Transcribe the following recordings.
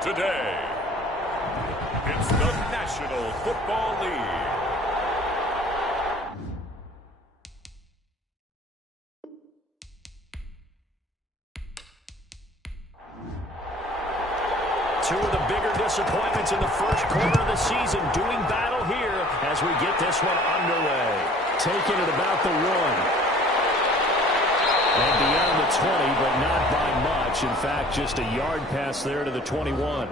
Today, it's the National Football League. Two of the bigger disappointments in the first quarter of the season doing battle here as we get this one underway. Taking it about the 1. And beyond the 20, but not by much. In fact, just a yard pass there to the 21.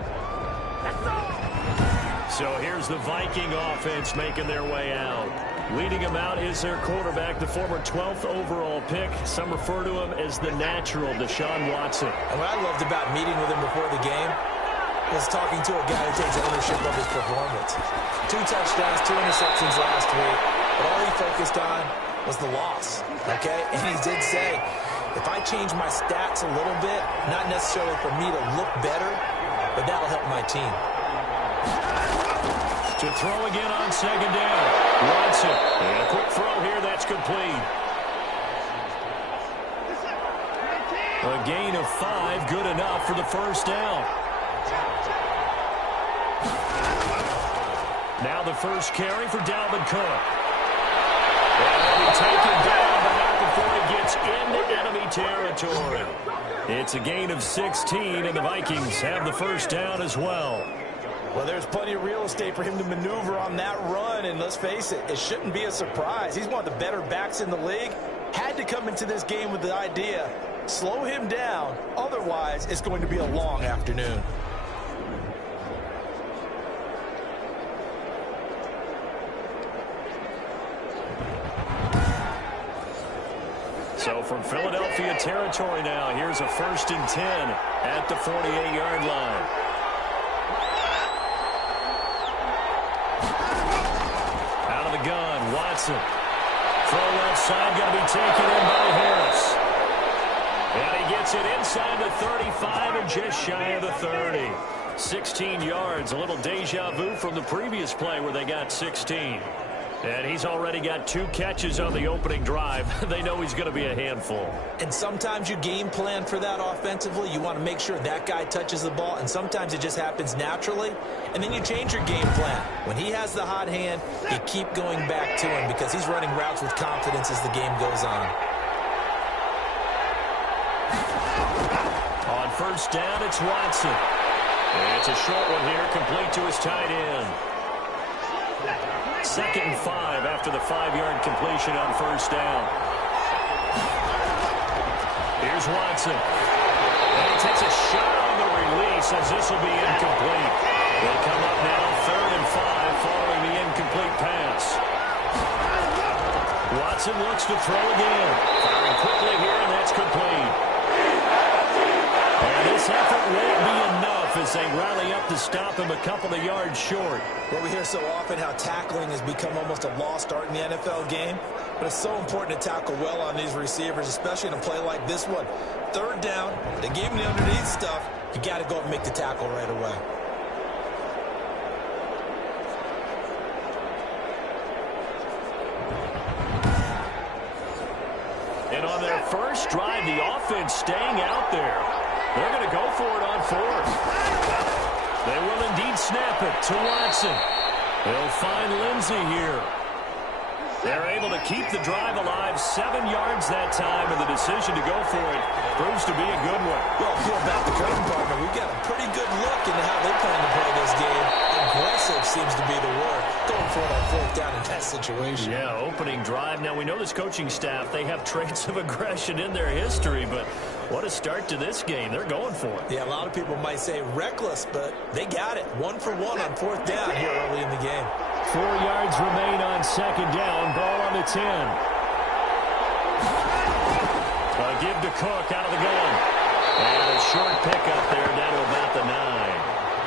So here's the Viking offense making their way out. Leading them out is their quarterback, the former 12th overall pick. Some refer to him as the natural, Deshaun Watson. And what I loved about meeting with him before the game was talking to a guy who takes ownership of his performance. 2 touchdowns, 2 interceptions last week, but all he focused on was the loss, okay? And he did say, if I change my stats a little bit, not necessarily for me to look better, but that'll help my team. To throw again on second down. Watson. And a quick throw here, that's complete. A gain of 5, good enough for the first down. Now the first carry for Dalvin Cook. And he'll be taken down, but not before he gets into enemy territory. It's a gain of 16, and the Vikings have the first down as well. Well, there's plenty of real estate for him to maneuver on that run, and let's face it, it shouldn't be a surprise. He's one of the better backs in the league. Had to come into this game with the idea, slow him down, otherwise it's going to be a long afternoon. So from Philadelphia territory now, here's a 1st and 10 at the 48-yard line. Out of the gun, Watson. Throw left side, going to be taken in by Harris. And he gets it inside the 35 and just shy of the 30. 16 yards, a little deja vu from the previous play where they got 16. And he's already got 2 catches on the opening drive. They know he's going to be a handful. And sometimes you game plan for that offensively. You want to make sure that guy touches the ball, and sometimes it just happens naturally. And then you change your game plan. When he has the hot hand, you keep going back to him because he's running routes with confidence as the game goes on. On first down, it's Watson. And it's a short one here, complete to his tight end. 2nd and 5 after the 5-yard completion on first down. Here's Watson. And he takes a shot on the release as this will be incomplete. They come up now 3rd and 5 following the incomplete pass. Watson looks to throw again. Firing quickly here, and that's complete. And this effort won't be enough as they rally up to stop him a couple of yards short. Well, we hear so often how tackling has become almost a lost art in the NFL game, but it's so important to tackle well on these receivers, especially in a play like this one. 3rd down, they gave him the underneath stuff. You got to go and make the tackle right away. And on their first drive, the offense staying out there. They're going to go for it on 4th. They will indeed snap it to Watson. They'll find Lindsey here. They're able to keep the drive alive, 7 yards that time, and the decision to go for it proves to be a good one. Well, peel back the curtain, partner. We've got a pretty good look into how they plan to play this game. Aggressive seems to be the word. Going for it on 4th down in that situation. Yeah, opening drive. Now, we know this coaching staff, they have traits of aggression in their history, but what a start to this game. They're going for it. Yeah, a lot of people might say reckless, but they got it. 1 for 1 on 4th down here early in the game. 4 yards remain on 2nd down. Ball on the 10. A give to Cook out of the gun. And a short pickup there down to about the 9.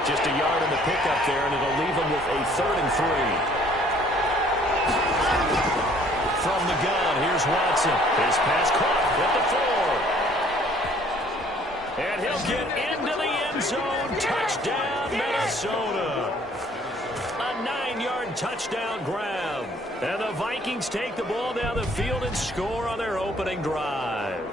Just a yard in the pickup there, and it'll leave them with a 3rd and 3. From the gun, here's Watson. His pass caught at the 4. And he'll get into the end zone. Touchdown, Minnesota. A 9-yard touchdown grab. And the Vikings take the ball down the field and score on their opening drive.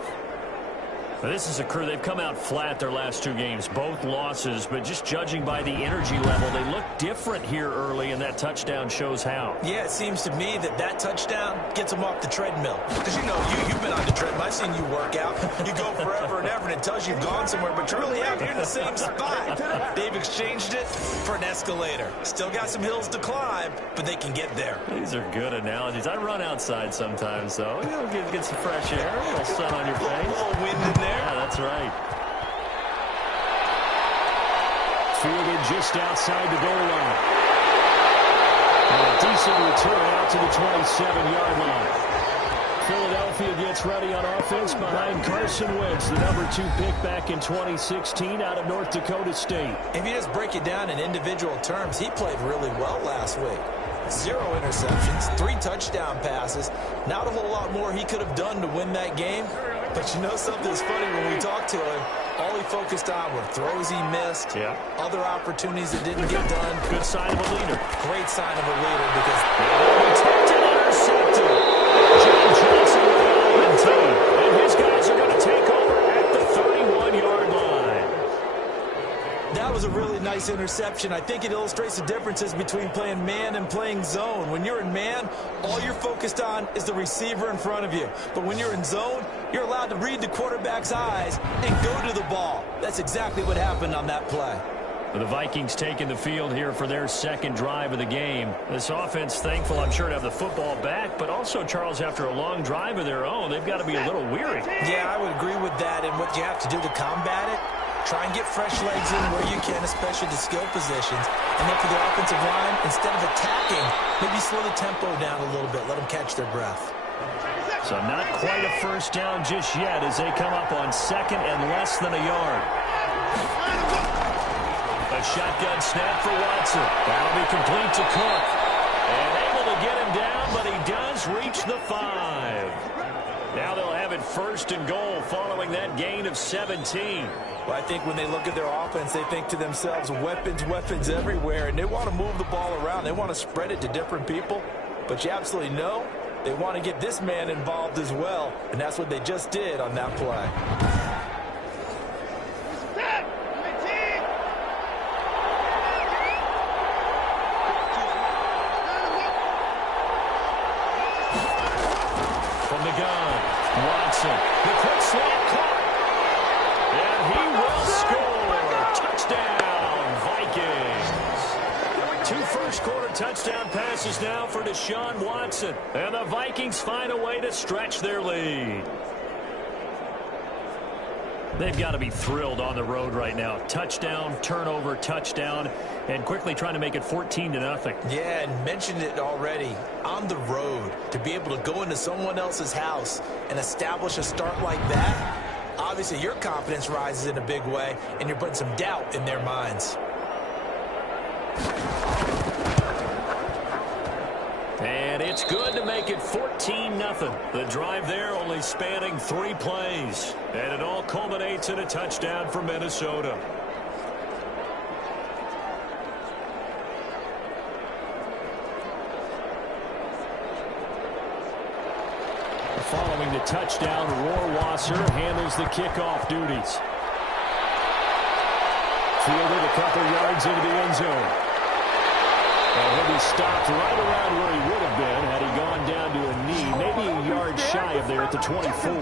This is a crew. They've come out flat their last two games, both losses, but just judging by the energy level, they look different here early, and that touchdown shows how. Yeah, it seems to me that touchdown gets them off the treadmill. Because, you've been on the treadmill. I've seen you work out. You go forever and ever, and it tells you you've gone somewhere, but you really have. You're in the same spot. They've exchanged it for an escalator. Still got some hills to climb, but they can get there. These are good analogies. I run outside sometimes, though. Get some fresh air, a little sun on your face. A little wind in there. Yeah, that's right. Fielded just outside the goal line. And a decent return out to the 27-yard line. Philadelphia gets ready on offense behind Carson Wentz, the number 2 pick back in 2016 out of North Dakota State. If you just break it down in individual terms, he played really well last week. 0 interceptions, 3 touchdown passes. Not a whole lot more he could have done to win that game. But something's funny when we talked to him. All he focused on were throws he missed, other opportunities that didn't get done. Good sign of a leader. Great sign of a leader because protected, intercepted. John Johnson with the team, and his guys are going to take over at the 31-yard line. That was a really nice interception. I think it illustrates the differences between playing man and playing zone. When you're in man, all you're focused on is the receiver in front of you. But when you're in zone, you're allowed to read the quarterback's eyes and go to the ball. That's exactly what happened on that play. The Vikings taking the field here for their second drive of the game. This offense, thankful, I'm sure, to have the football back, but also, Charles, after a long drive of their own, they've got to be a little weary. Yeah, I would agree with that, and what you have to do to combat it, try and get fresh legs in where you can, especially the skill positions. And then for the offensive line, instead of attacking, maybe slow the tempo down a little bit, let them catch their breath. So not quite a first down just yet as they come up on second and less than a yard. A shotgun snap for Watson. That'll be complete to Cook. And able to get him down, but he does reach the 5. Now they'll have it first and goal following that gain of 17. Well, I think when they look at their offense, they think to themselves, weapons everywhere, and they want to move the ball around. They want to spread it to different people, but you absolutely know they want to get this man involved as well, and that's what they just did on that play. From the gun, Watson, the quick slant caught, and he will score. Touchdown, Vikings. 2 first-quarter touchdown passes now for Deshaun Watson, and the Vikings find a way to stretch their lead. They've got to be thrilled on the road right now. Touchdown, turnover, touchdown, and quickly trying to make it 14-0. Yeah, and mentioned it already. On the road, to be able to go into someone else's house and establish a start like that, obviously your confidence rises in a big way, and you're putting some doubt in their minds. And it's good to make it 14-0. The drive there only spanning 3 plays. And it all culminates in a touchdown for Minnesota. Following the touchdown, Rohrwasser handles the kickoff duties. Fielded a couple yards into the end zone. And he'll be stopped right around where he would have been had he gone down to a knee, maybe a yard shy of there at the 24.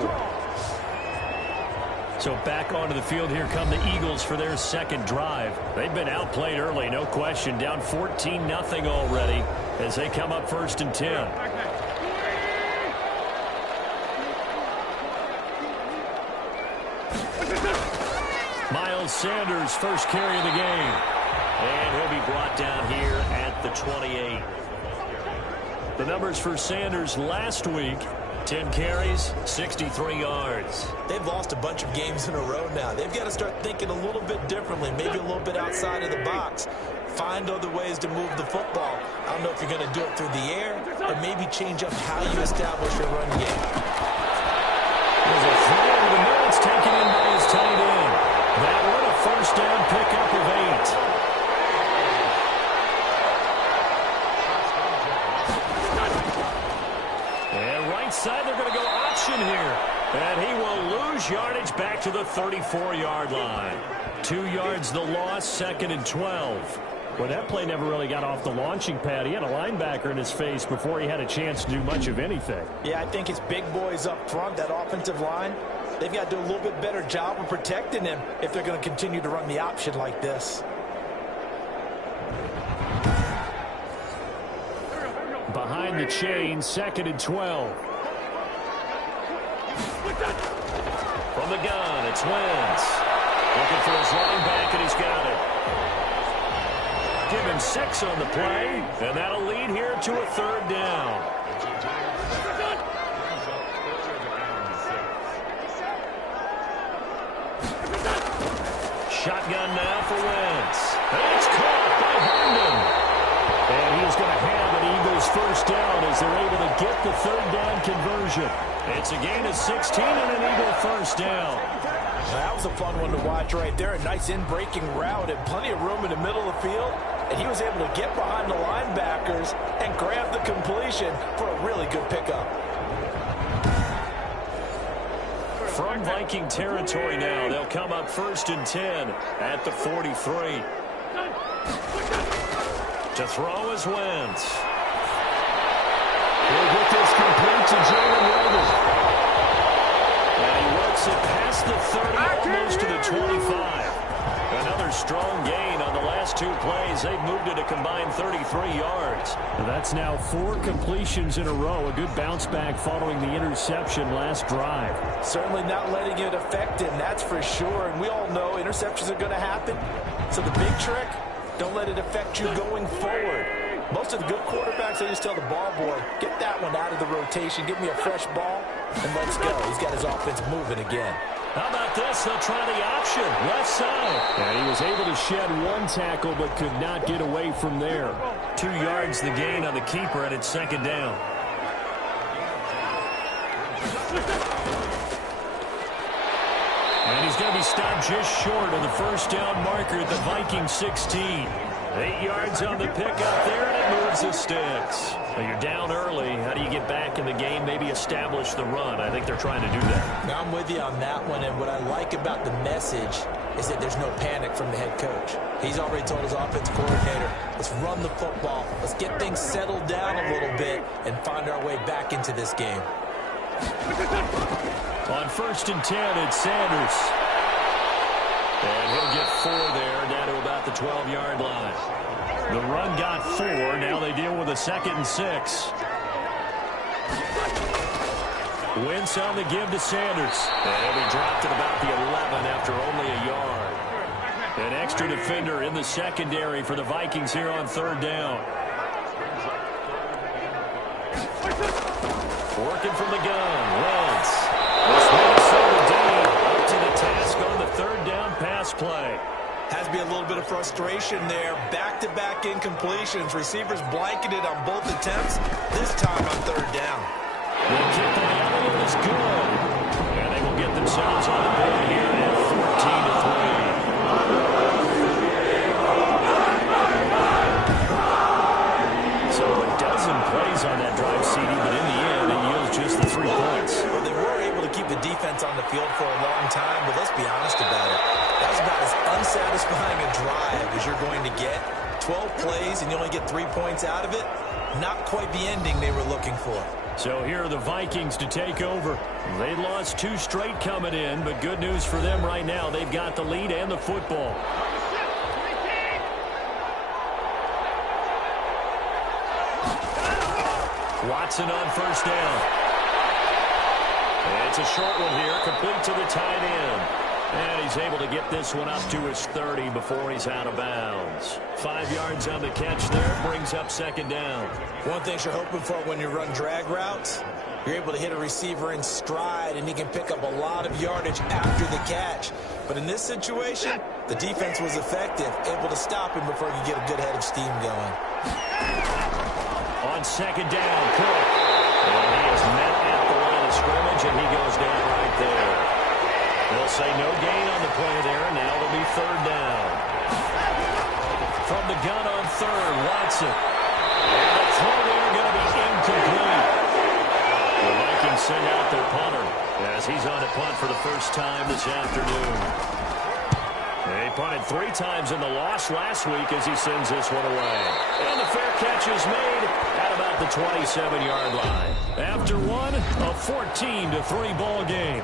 So back onto the field here come the Eagles for their second drive. They've been outplayed early, no question, down 14-0 already as they come up first and 10. Miles Sanders, first carry of the game. And he'll be brought down here at the 28. The numbers for Sanders last week, 10 carries, 63 yards. They've lost a bunch of games in a row now. They've got to start thinking a little bit differently, maybe a little bit outside of the box. Find other ways to move the football. I don't know if you're going to do it through the air or maybe change up how you establish your run game. There's a throw over the middle. It's taken in by his tight end. That one a first down pickup of 8. Side, they're going to go option here. And he will lose yardage back to the 34-yard line. 2 yards the loss, 2nd and 12. Well, that play never really got off the launching pad. He had a linebacker in his face before he had a chance to do much of anything. Yeah, I think his big boys up front, that offensive line, they've got to do a little bit better job of protecting him if they're going to continue to run the option like this. Behind the chain, 2nd and 12. From the gun, it's Wentz. Looking for his running back, and he's got it. Give him 6 on the play, and that'll lead here to a 3rd down. Shotgun now for Wentz. And it's caught by Herndon. And he's going to have an Eagles first down as they're able to get the 3rd down conversion. It's a gain of 16 and an Eagle first down. That was a fun one to watch right there. A nice in-breaking route and plenty of room in the middle of the field. And he was able to get behind the linebackers and grab the completion for a really good pickup. From Viking territory now, they'll come up 1st and 10 at the 43. To throw is Wentz. He'll get this complete to Jalen Reagor. And he works it past the 30, almost to the 25. Another strong gain on the last 2 plays. They've moved it a combined 33 yards. And that's now 4 completions in a row. A good bounce back following the interception last drive. Certainly not letting it affect him, that's for sure. And we all know interceptions are going to happen. So the big trick, don't let it affect you going forward. Most of the good quarterbacks, they just tell the ball boy, get that one out of the rotation, give me a fresh ball, and let's go. He's got his offense moving again. How about this? They'll try the option, left side. And he was able to shed 1 tackle but could not get away from there. 2 yards the gain on the keeper, and it's 2nd down. And he's going to be stopped just short of the first down marker at the Vikings 16. 8 yards on the pickup there, and it moves the sticks. Well, you're down early. How do you get back in the game, maybe establish the run? I think they're trying to do that. Now I'm with you on that one, and what I like about the message is that there's no panic from the head coach. He's already told his offense coordinator, let's run the football, let's get things settled down a little bit and find our way back into this game. On 1st and 10, it's Sanders. And he'll get 4 there, down to about the 12-yard line. The run got 4. Now they deal with a 2nd and 6. Wentz on the give to Sanders. And he'll be dropped at about the 11 after only a yard. An extra defender in the secondary for the Vikings here on 3rd down. Working from the gun, Wentz. This Minnesota D up to the task on the 3rd down pass play. Has to be a little bit of frustration there. Back-to-back incompletions. Receivers blanketed on both attempts. This time on 3rd down. The kick to the alley is good. And they will get themselves on the board here at 14-3. So a dozen plays on that drive, CD, but in the end, it yields just the 3 points. Well, they were able to keep the defense on the field for a long time, but let's be honest about it. That was about as unsatisfying a drive as you're going to get. 12 plays and you only get 3 points out of it. Not quite the ending they were looking for. So here are the Vikings to take over. They lost 2 straight coming in, but good news for them right now. They've got the lead and the football. Watson on 1st down. It's a short one here, complete to the tight end. And he's able to get this one up to his 30 before he's out of bounds. 5 yards on the catch there, brings up 2nd down. One thing you're hoping for when you run drag routes, you're able to hit a receiver in stride and he can pick up a lot of yardage after the catch. But in this situation, the defense was effective, able to stop him before he could get a good head of steam going. On 2nd down, Cook. And he is met at the line of scrimmage, and he goes down right there. They'll say no gain on the play there. Now it'll be 3rd down. From the gun on 3rd, Watson. And the throw there going to be incomplete. The Vikings send out their punter. as he's on a punt for the first time this afternoon. He punted 3 times in the loss last week as he sends this one away. And the fair catch is made at about the 27-yard line. After one, a 14-3 ball game.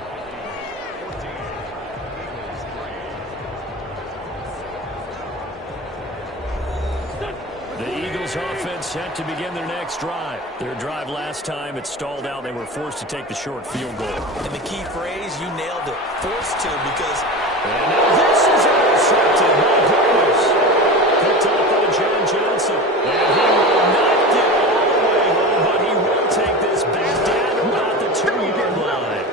The Eagles offense set to begin their next drive. Their drive last time, it stalled out. They were forced to take the short field goal. And the key phrase, you nailed it. Forced to, because... And now this is intercepted. My goodness. Picked up by John Johnson. And he will not get all the way home, but he will take this back down to about the 2-yard line.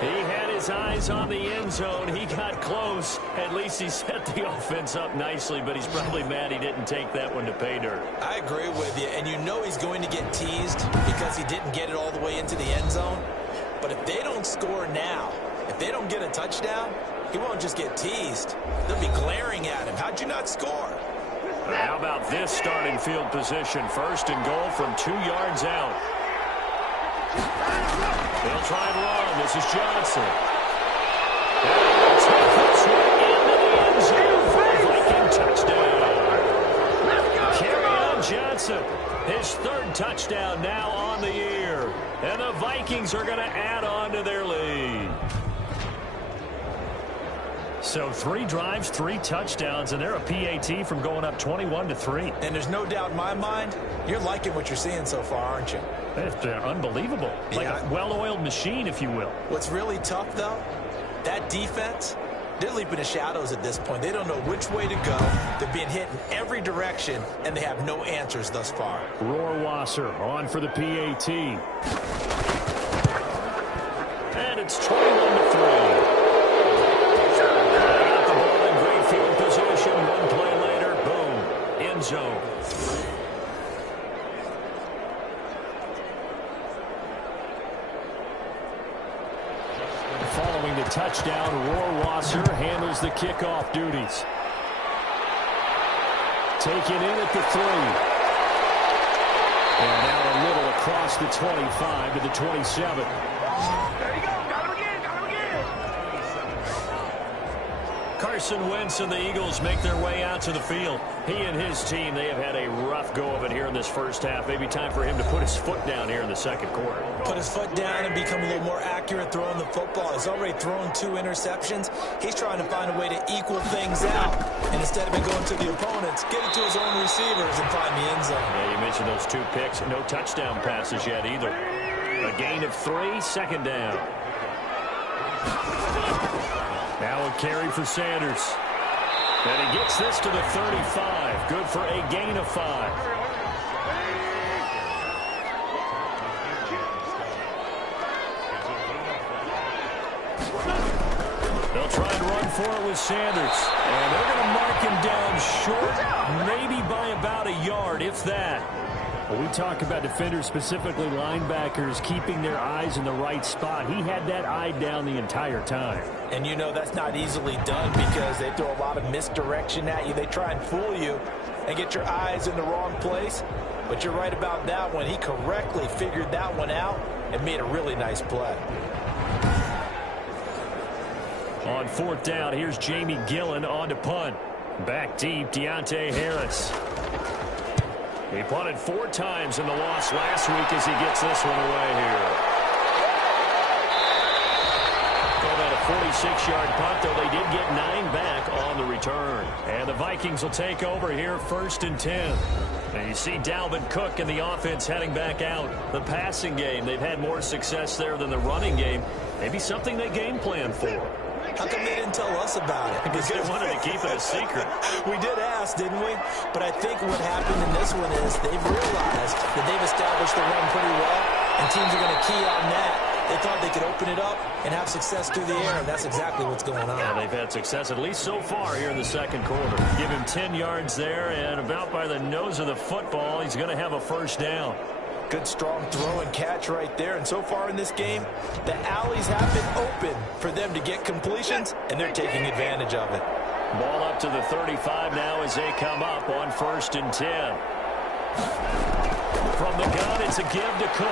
He had his eyes on the end zone. He got close. At least he set the offense up nicely, but he's probably mad he didn't take that one to pay dirt. I agree with you, and you know he's going to get teased because he didn't get it all the way into the end zone. But if they don't score now, if they don't get a touchdown, he won't just get teased. They'll be glaring at him. How'd you not score? How about this starting field position? First and goal from 2 yards out. They'll try and run. This is Johnson. Take this one into the end zone for a Viking touchdown. Kerryon Johnson, his 3rd touchdown now on the year. And the Vikings are going to add on to their lead. So 3 drives, 3 touchdowns, and they're a PAT from going up 21-3. And there's no doubt in my mind, you're liking what you're seeing so far, aren't you? It's unbelievable. Like a well-oiled machine, if you will. What's really tough, though, that defense, they're leaping the shadows at this point. They don't know which way to go. They're being hit in every direction, and they have no answers thus far. Rohrwasser on for the PAT. And it's 21-3. Got the ball in great field position. 1 play later, boom, end zone. Following the touchdown, Rohrwasser handles the kickoff duties. Taken in at the 3. And out a little across the 25 to the 27. There you go. Got him again. Got him again. Carson Wentz and the Eagles make their way out to the field. He and his team, they have had a rough go of it here in this first half. Maybe time for him to put his foot down here in the second quarter. Put his foot down and become a little more accurate throwing the football. He's already thrown 2 interceptions. He's trying to find a way to equal things out. And instead of it going to the opponents, get it to his own receivers and find the end zone. Yeah, you mentioned those 2 picks. No touchdown passes yet either. A gain of 3, second down. Now a carry for Sanders. And he gets this to the 35. Good for a gain of 5. They'll try and run for it with Sanders. And they're going to mark him down short, maybe by about a yard, if that. Well, we talk about defenders, specifically linebackers, keeping their eyes in the right spot. He had that eye down the entire time. And you know that's not easily done because they throw a lot of misdirection at you. They try and fool you and get your eyes in the wrong place. But you're right about that one. He correctly figured that one out and made a really nice play. On 4th down, here's Jamie Gillen on to punt. Back deep, Deontay Harris. He punted 4 times in the loss last week as he gets this one away here. About a 46-yard punt, though they did get 9 back on the return. And the Vikings will take over here, 1st and 10. And you see Dalvin Cook and the offense heading back out. The passing game, they've had more success there than the running game. Maybe something they game plan for. How come they didn't tell us about it? Because they wanted to keep it a secret. We did ask, didn't we? But I think what happened in this one is they've realized that they've established the run pretty well, and teams are going to key on that. They thought they could open it up and have success through the air, and that's exactly what's going on. Yeah, they've had success, at least so far, here in the second quarter. Give him 10 yards there, and about by the nose of the football, he's going to have a first down. Good strong throw and catch right there. And so far in this game, the alleys have been open for them to get completions, and they're taking advantage of it. Ball up to the 35 now as they come up on 1st and 10. From the gun, it's a give to Cook.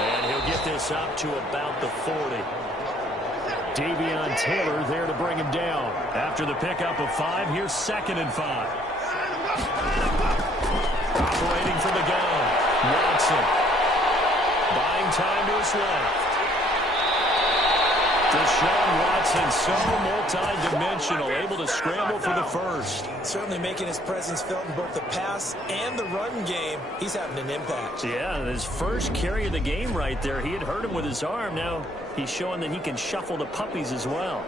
And he'll get this up to about the 40. Davion Taylor there to bring him down. After the pickup of 5, here's 2nd and 5. Operating from the gun. Watson. Buying time to his left. Deshaun Watson, so multi-dimensional, able to scramble for the first. Certainly making his presence felt in both the pass and the run game. He's having an impact. Yeah, his first carry of the game right there. He had hurt him with his arm. Now he's showing that he can shuffle the puppies as well.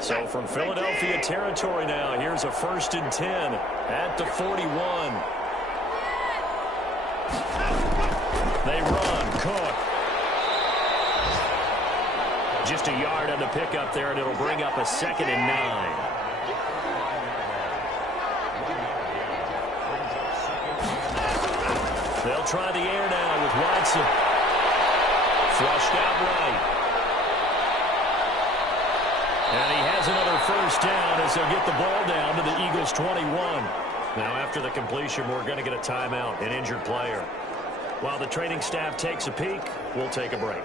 So from Philadelphia territory now, here's a 1st and 10 at the 41. They run. Cook. Just a yard on the pickup there, and it'll bring up a 2nd and 9. They'll try the air now with Watson. Flushed out right. And he has another 1st down as they'll get the ball down to the Eagles' 21. Now after the completion, we're going to get a timeout, an injured player. While the training staff takes a peek, we'll take a break.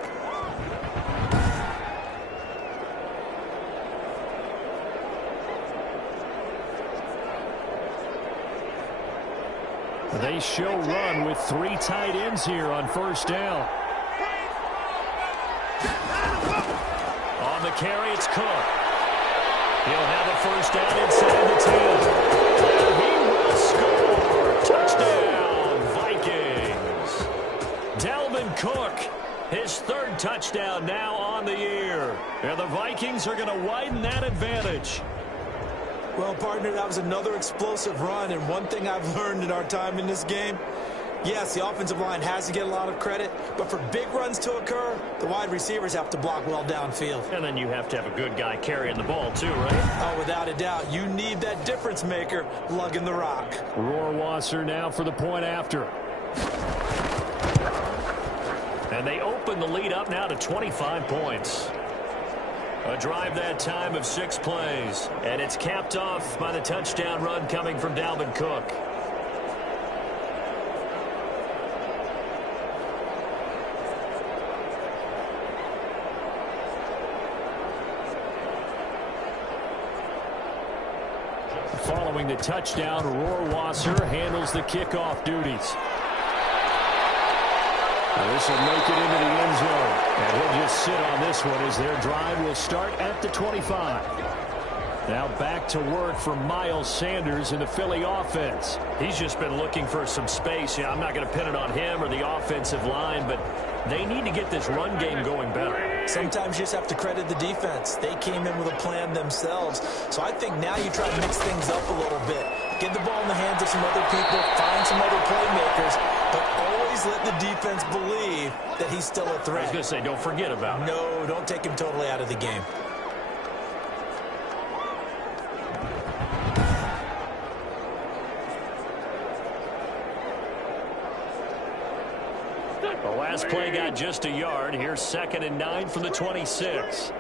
They show run with 3 tight ends here on 1st down. On the carry, it's Cook. He'll have a 1st down inside the 10. He will score. Touchdown, Vikings. Dalvin Cook, his 3rd touchdown now on the year. And the Vikings are going to widen that advantage. Well, partner, that was another explosive run, and one thing I've learned in our time in this game, yes, the offensive line has to get a lot of credit, but for big runs to occur, the wide receivers have to block well downfield. And then you have to have a good guy carrying the ball too, right? Oh, without a doubt. You need that difference maker lugging the rock. Rohrwasser now for the point after. And they open the lead up now to 25 points. A drive that time of 6 plays. And it's capped off by the touchdown run coming from Dalvin Cook. Following the touchdown, Rohrwasser handles the kickoff duties. Now this will make it into the end zone. And he'll just sit on this one as their drive will start at the 25. Now back to work for Miles Sanders in the Philly offense. He's just been looking for some space. Yeah, I'm not going to pin it on him or the offensive line, but they need to get this run game going better. Sometimes you just have to credit the defense. They came in with a plan themselves. So I think now you try to mix things up a little bit. Get the ball in the hands of some other people, find some other playmakers, but always let the defense believe that he's still a threat. I was going to say, don't forget about it. No, don't take him totally out of the game. The last play got just a yard. Here's 2nd and 9 from the 26.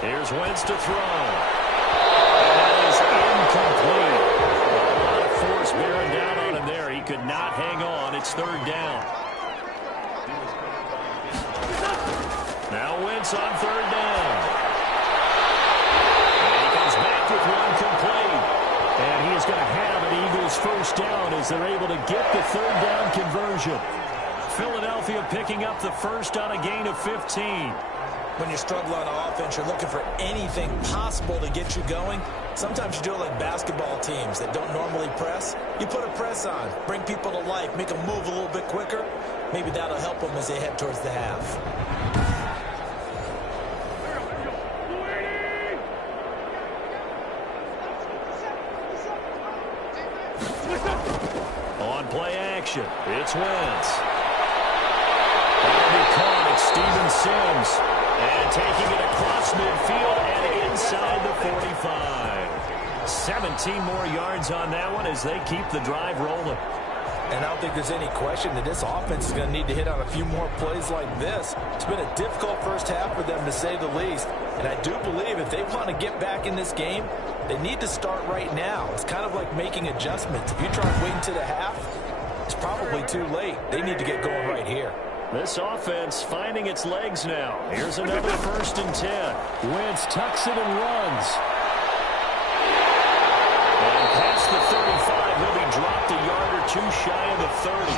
Here's Wentz to throw. And that is incomplete. A lot of force bearing down on him there. He could not hang on. It's 3rd down. Now Wentz on 3rd down. And he comes back with one complete. And he is going to have an Eagles 1st down as they're able to get the 3rd down conversion. Philadelphia picking up the 1st on a gain of 15. When you struggle on offense, you're looking for anything possible to get you going. Sometimes you do it like basketball teams that don't normally press. You put a press on, bring people to life, make them move a little bit quicker. Maybe that'll help them as they head towards the half. On play action, it's Wentz. That'll be caught. It's Steven Sims. And taking it across midfield and inside the 45. 17 more yards on that one as they keep the drive rolling. And I don't think there's any question that this offense is going to need to hit on a few more plays like this. It's been a difficult first half for them, to say the least. And I do believe if they want to get back in this game, they need to start right now. It's kind of like making adjustments. If you try to wait until the half, it's probably too late. They need to get going right here. This offense finding its legs now. Here's another 1st and 10. Wentz tucks it and runs. And past the 35, he'll be dropped a yard or two shy of the 30.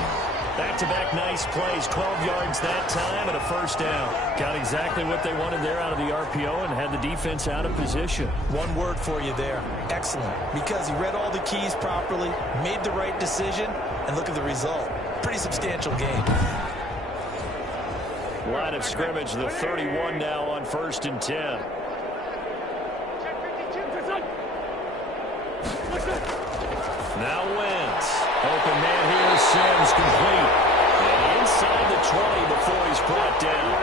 Back-to-back nice plays, 12 yards that time and a 1st down. Got exactly what they wanted there out of the RPO and had the defense out of position. One word for you there, excellent. Because he read all the keys properly, made the right decision, and look at the result. Pretty substantial game. Line of scrimmage, the 31 now on 1st and 10. Now Wentz. Open man here, Sims complete. And inside the 20 before he's brought down.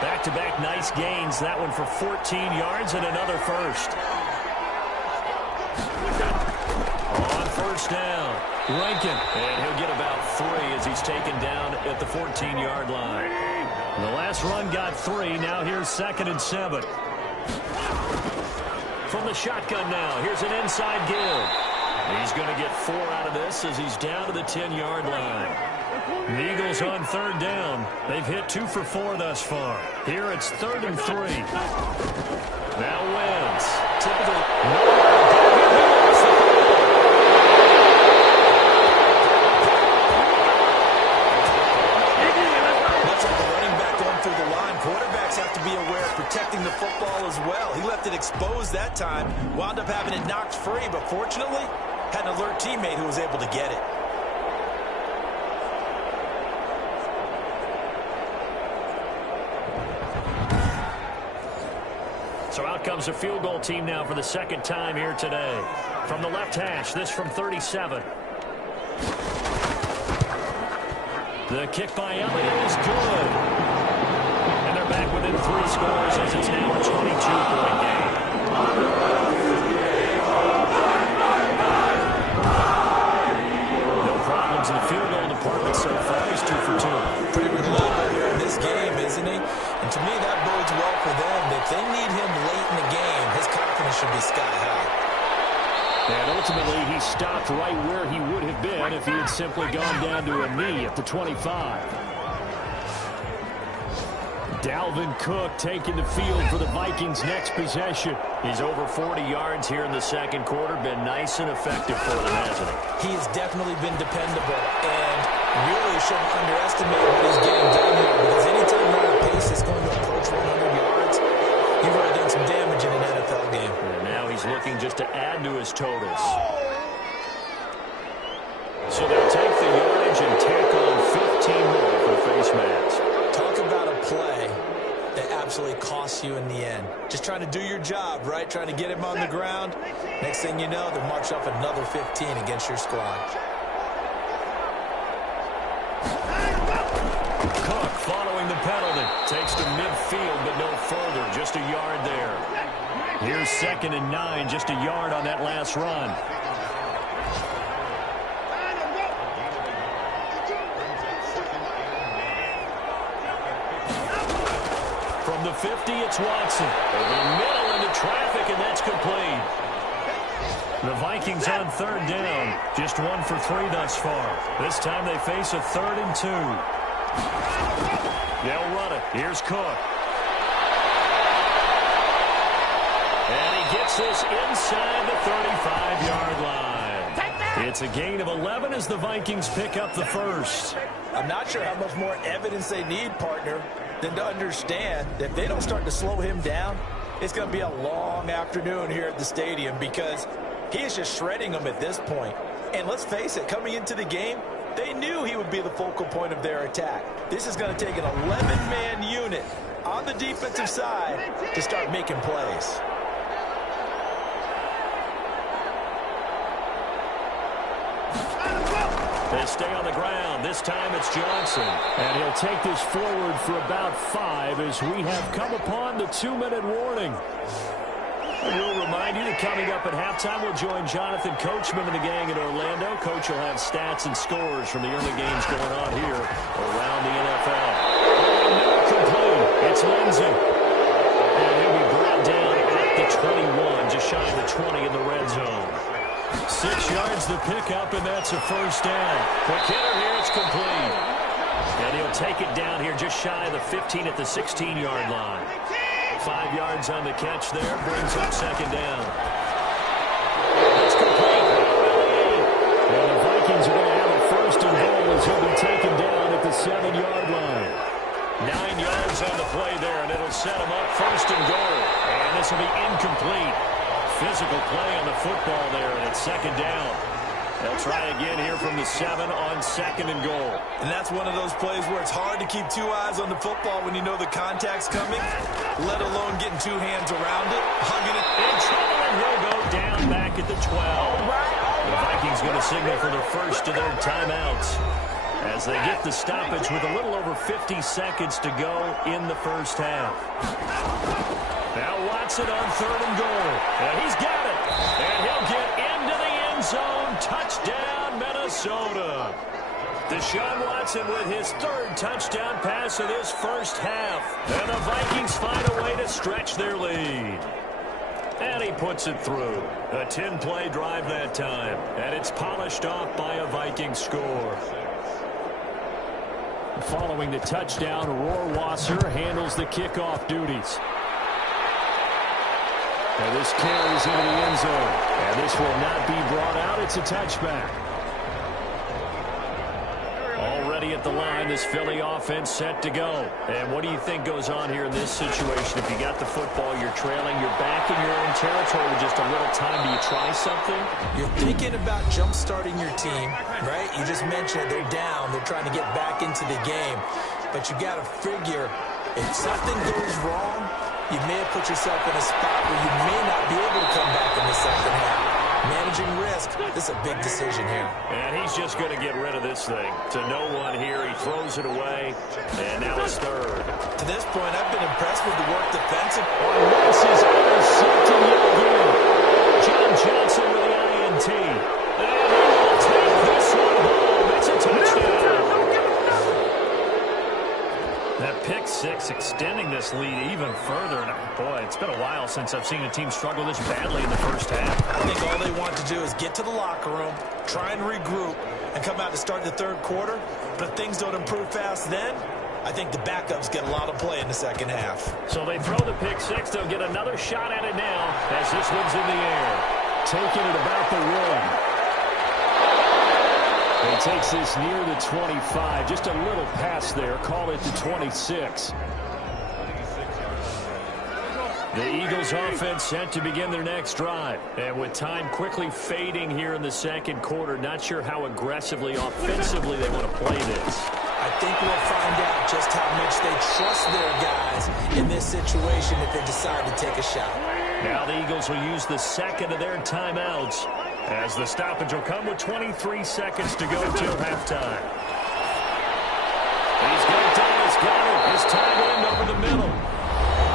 Back-to-back nice gains. That one for 14 yards and another 1st. On 1st down, Rankin. And he'll get about 3 as he's taken down at the 14-yard line. The last run got 3. Now here's 2nd and 7. From the shotgun now, here's an inside give. He's going to get 4 out of this as he's down to the 10-yard line. The Eagles on 3rd down. They've hit 2 for 4 thus far. Here it's 3rd and 3. Now Wentz. Much like the running back going through the line, quarterbacks have to be aware of protecting the football as well. He left it exposed that time, wound up having it knocked free, but fortunately, had an alert teammate who was able to get it. So out comes a field goal team now for the 2nd time here today. From the left hash, this from 37. The kick by Elliott is good. And they're back within 3 scores as it's now a 22-point game. No problems in the field goal department so far. He's 2 for 2. Pretty reliable here in this game, isn't he? And to me, that bodes well for them. If they need him late in the game, his confidence should be sky high. And ultimately, he stopped right where he would have been if he had simply gone down to a knee at the 25. Dalvin Cook taking the field for the Vikings' next possession. He's over 40 yards here in the 2nd quarter. Been nice and effective for them, hasn't he? He has definitely been dependable, and really shouldn't underestimate what he's getting done here, because anytime you're on a pace that's going to approach 100 yards, you've already done some damage in an NFL game. And now he's looking just to add to his totals. So they'll take the yardage and tack on 15 more for face mask. Talk about a play that absolutely costs you in the end. Just trying to do your job, right? Trying to get him on the ground. Next thing you know, they're marched off another 15 against your squad. Cook following the penalty. Takes to midfield, but no further. Just a yard there. Here's 2nd and 9, just a yard on that last run. From the 50, it's Watson. Over the middle into traffic, and that's complete. The Vikings on 3rd down. Just 1 for 3 thus far. This time they face a 3rd and 2. They'll run it. Here's Cook. And he gets this inside the 35-yard line. It's a gain of 11 as the Vikings pick up the 1st. I'm not sure how much more evidence they need, partner, than to understand that if they don't start to slow him down, it's going to be a long afternoon here at the stadium, because he is just shredding them at this point. And let's face it, coming into the game, they knew he would be the focal point of their attack. This is going to take an 11-man unit on the defensive side to start making plays. They stay on the ground. This time it's Johnson. And he'll take this forward for about 5 as we have come upon the 2-minute warning. We'll remind you that coming up at halftime, we'll join Jonathan Coachman and the gang in Orlando. Coach will have stats and scores from the early games going on here around the NFL. Not complete. It's Lindsey. And he'll be brought down at the 21, just shy of the 20 in the red zone. 6 yards the pickup, and that's a first down. Quick hitter here, it's complete. And he'll take it down here just shy of the 15 at the 16-yard line. 5 yards on the catch there, brings up second down. It's complete. And the Vikings are going to have a first and goal as he'll be taken down at the 7-yard line. 9 yards on the play there, and it'll set him up first and goal. And this will be incomplete. Physical play on the football there, and it's second down. They'll try again here from the 7 on second and goal. And that's one of those plays where it's hard to keep 2 eyes on the football when you know the contact's coming, let alone getting 2 hands around it, hugging it. In trouble, and he'll go down back at the 12. The Vikings going to signal for the first of their timeouts as they get the stoppage with a little over 50 seconds to go in the first half. Now Watson on third and goal. And he's got it. And he'll get into the end zone. Touchdown, Minnesota. Deshaun Watson with his 3rd touchdown pass of this first half. And the Vikings find a way to stretch their lead. And he puts it through. A 10-play drive that time. And it's polished off by a Viking score. Following the touchdown, Rohrwasser handles the kickoff duties. And this carries into the end zone. And this will not be brought out. It's a touchback. Already at the line, this Philly offense set to go. And what do you think goes on here in this situation? If you got the football, you're trailing, you're back in your own territory with just a little time. Do you try something? You're thinking about jump-starting your team, right? You just mentioned they're down. They're trying to get back into the game. But you got to figure if something goes wrong, you may have put yourself in a spot where you may not be able to come back in the second half. Managing risk, this is a big decision here. And he's just going to get rid of this thing. To no one here, he throws it away, and now it's third. To this point, I've been impressed with the work defensive. This is intercepted again. John Johnson with the INT. And he will take this one home. It's a touchdown. That pick six extending this lead even further. And boy, it's been a while since I've seen a team struggle this badly in the first half. I think all they want to do is get to the locker room, try and regroup, and come out to start the third quarter. But if things don't improve fast then, I think the backups get a lot of play in the second half. So they throw the pick six. They'll get another shot at it now as this one's in the air. Taking it about the 1. He takes this near the 25. Just a little pass there. Call it the 26. The Eagles offense set to begin their next drive. And with time quickly fading here in the second quarter, not sure how aggressively, offensively they want to play this. I think we'll find out just how much they trust their guys in this situation if they decide to take a shot. Now the Eagles will use the second of their timeouts as the stoppage will come with 23 seconds to go till halftime. He's got it, he's got it. His tight end over the middle.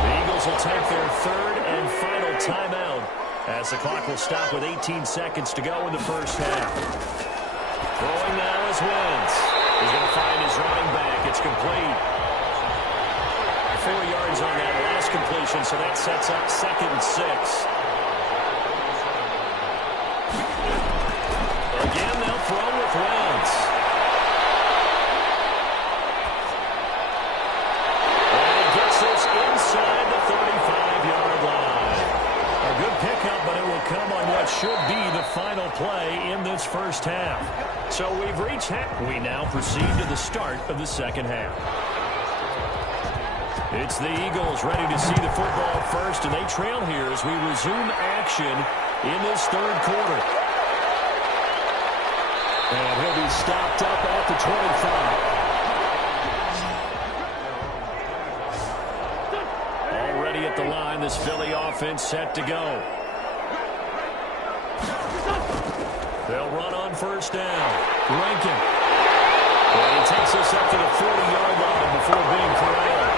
The Eagles will take their third and final timeout as the clock will stop with 18 seconds to go in the first half. Throwing now is Wentz. He's going to find his running back. It's complete. 4 yards on that last completion, so that sets up 2nd and 6. Again, they'll throw with Wentz. And he gets this inside the 35-yard line. A good pickup, but it will come on what should be the final play in this first half. So we've reached half. We now proceed to the start of the second half. It's the Eagles ready to see the football first, and they trail here as we resume action in this third quarter. And he'll be stopped up at the 25. Already at the line, this Philly offense set to go. They'll run on first down. Rankin. And he takes us up to the 40-yard line before being corralled.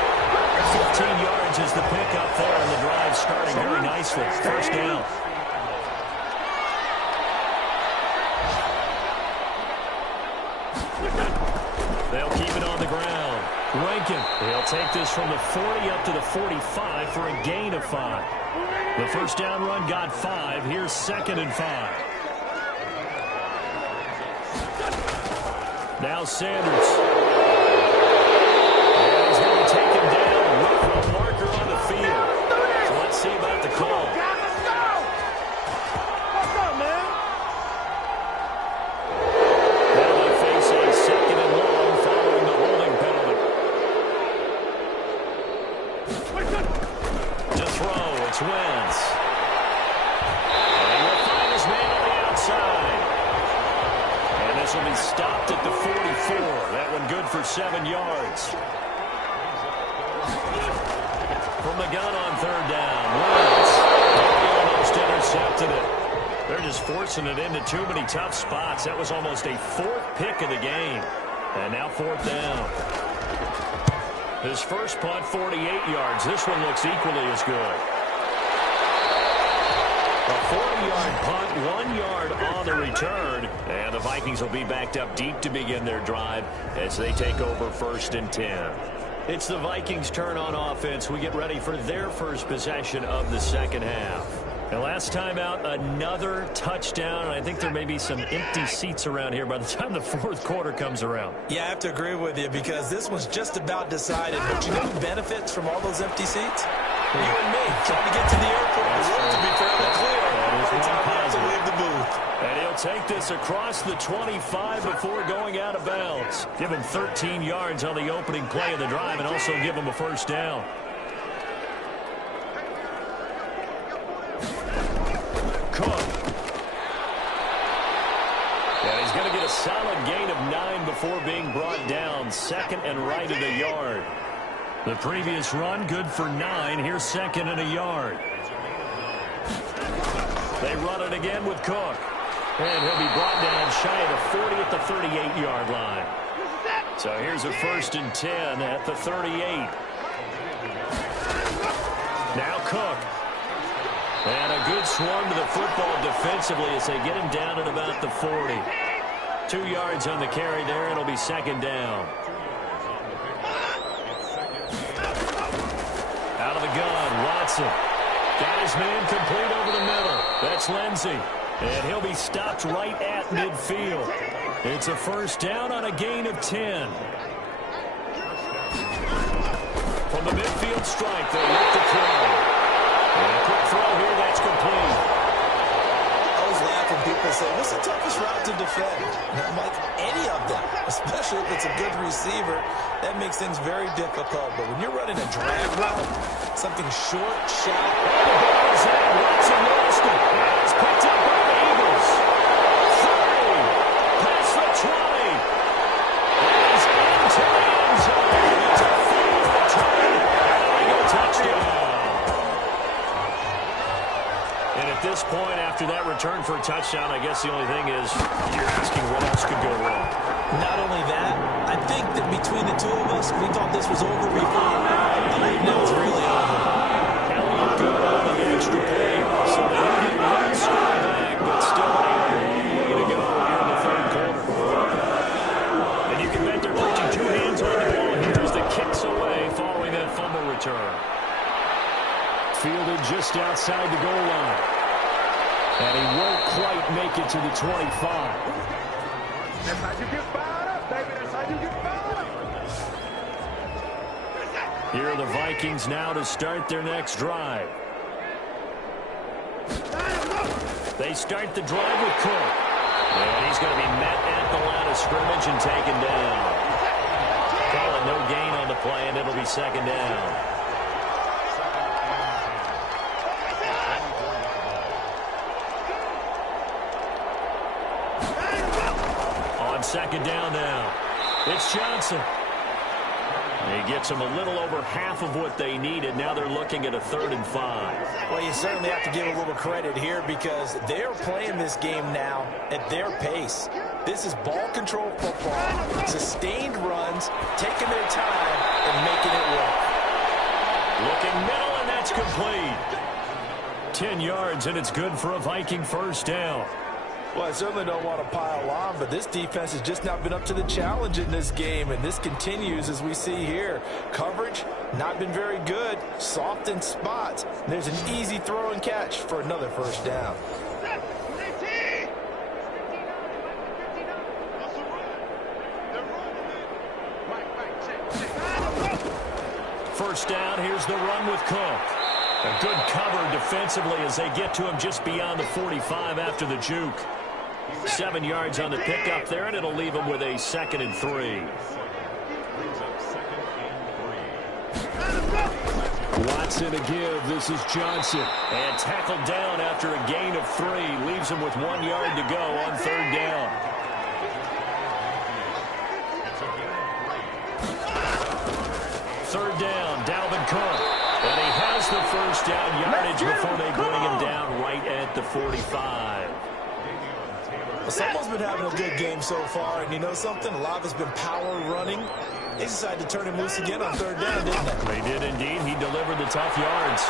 15 yards is the pickup there, and the drive starting very nicely. First down. They'll keep it on the ground. Rankin, he'll take this from the 40 up to the 45 for a gain of 5. The first down run got 5. Here's 2nd and 5. Now Sanders. And he's going to take him down with a marker on the field. So let's see about the call. Now they face a 2nd and long following the holding penalty. To throw, it's Wentz. And he will find his man on the outside. And this will be stopped at the 44. That one good for 7 yards. From the gun on 3rd down, Wentz. He almost intercepted it. They're just forcing it into too many tough spots. That was almost a 4th pick of the game. And now 4th down. His first punt, 48 yards. This one looks equally as good. A 40-yard punt, 1 yard on the return. And the Vikings will be backed up deep to begin their drive as they take over 1st and 10. It's the Vikings' turn on offense. We get ready for their first possession of the second half. And last time out, another touchdown. And I think there may be some empty seats around here by the time the 4th quarter comes around. Yeah, I have to agree with you because this one's just about decided. But you know who benefits from all those empty seats? You and me, trying to get to the airport. The road to be fairly clear. Every time we have to leave the booth. And he'll take this across the 25 before going out of bounds. Give him 13 yards on the opening play of the drive and also give him a first down. Cook. And he's going to get a solid gain of 9 before being brought down. 2nd and right at a yard. The previous run, good for 9. Here's 2nd and a yard. They run it again with Cook. And he'll be brought down shy of the 40 at the 38-yard line. So here's a 1st and 10 at the 38. Now Cook. And a good swarm to the football defensively as they get him down at about the 40. 2 yards on the carry there. It'll be 2nd down. Out of the gun, Watson. Got his man complete over the middle. That's Lindsey. And he'll be stopped right at midfield. It's a first down on a gain of 10. From the midfield strike, they look to throw. And a quick throw here, that's complete. I always laugh when people say, what's the toughest route to defend? And I'm like, any of them, especially if it's a good receiver. That makes things very difficult. But when you're running a drag route, something short, shallow. Watson lost it. It's picked up by the Eagles. 30. Past the 20. He's into the end zone. It's a full return. And a touchdown. And at this point, after that return for a touchdown, I guess the only thing is you're asking what else could go wrong. Not only that, I think that between the two of us, we thought this was over before. I think now it's really over. Elliott good on the extra point. So they get one score back, but still a long way to go here in the 3rd quarter. And you can bet they're putting 2 hands on the ball here as the kicks away following that fumble return. Fielded just outside the goal line. And he won't quite make it to the 25. That's how you get fired up, baby. That's how you get fired up. Here are the Vikings now to start their next drive. They start the drive with Cook. And he's going to be met at the line of scrimmage and taken down. Calling no gain on the play, and it'll be 2nd down. On 2nd down now. It's Johnson. He gets them a little over half of what they needed. Now they're looking at a 3rd and 5. Well, you certainly have to give a little credit here because they're playing this game now at their pace. This is ball control football, sustained runs, taking their time, and making it work. Looking middle, and that's complete. 10 yards, and it's good for a Viking first down. Well, I certainly don't want to pile on, but this defense has just not been up to the challenge in this game, and this continues as we see here. Coverage, not been very good, soft in spots. There's an easy throw and catch for another first down. First down, here's the run with Cook. A good cover defensively as they get to him just beyond the 45 after the juke. 7 yards on the pickup there, and it'll leave him with a 2nd and 3. Watson to give. This is Johnson. And tackled down after a gain of 3. Leaves him with 1 yard to go on 3rd down. Third down, Dalvin Cook. And he has the first down yardage before they bring him down right at the 45. Someone's been having a good game so far, and you know something? A lot of it's been power running. They decided to turn him loose again on 3rd down, didn't they? They did indeed. He delivered the tough yards.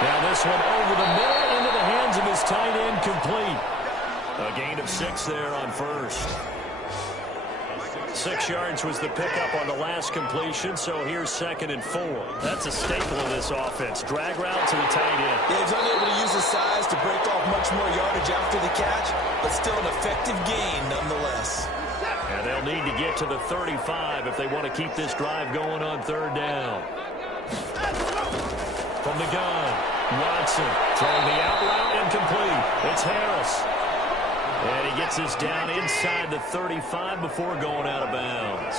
Now this one over the middle into the hands of his tight end, complete. A gain of 6 there on first. 6 yards was the pickup on the last completion, so here's 2nd and 4. That's a staple of this offense. Drag route to the tight end. Yeah, he's only able to use his size to break off much more yardage after the catch, but still an effective gain nonetheless. And they'll need to get to the 35 if they want to keep this drive going on 3rd down. From the gun, Watson throwing the out route incomplete. It's Harris. And he gets this down inside the 35 before going out of bounds.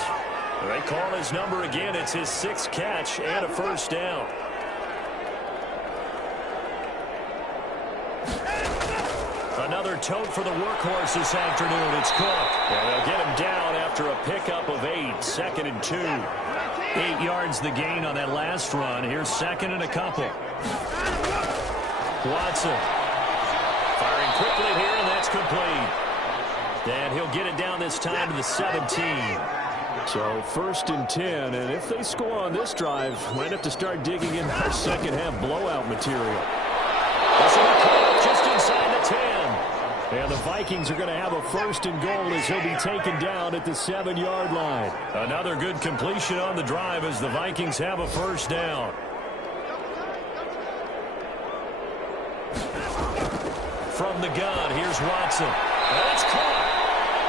They call his number again. It's his 6th catch and a first down. Another tote for the workhorse this afternoon. It's Cook. And they'll get him down after a pickup of 8. 2nd and 2. 8 yards the gain on that last run. Here's 2nd and a couple. Watson firing quickly here, and that's complete. And he'll get it down this time to the 17. So 1st and 10, and if they score on this drive, might have to start digging in for second half blowout material. This will be caught just inside the 10. And the Vikings are going to have a 1st and goal as he'll be taken down at the 7-yard line. Another good completion on the drive as the Vikings have a first down. From the gun, here's Watson. And it's caught.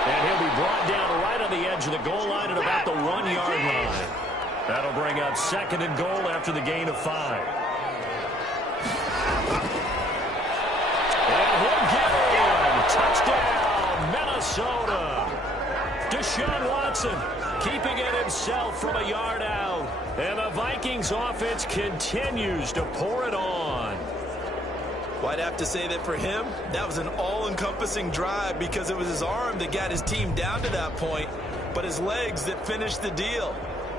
And he'll be brought down right on the edge of the goal line at about the 1-yard line. That'll bring up 2nd and goal after the gain of 5. And he'll get it. Touchdown, Minnesota. Deshaun Watson keeping it himself from a yard out. And the Vikings offense continues to pour it on. Well, I'd have to say that for him, that was an all-encompassing drive because it was his arm that got his team down to that point, but his legs that finished the deal.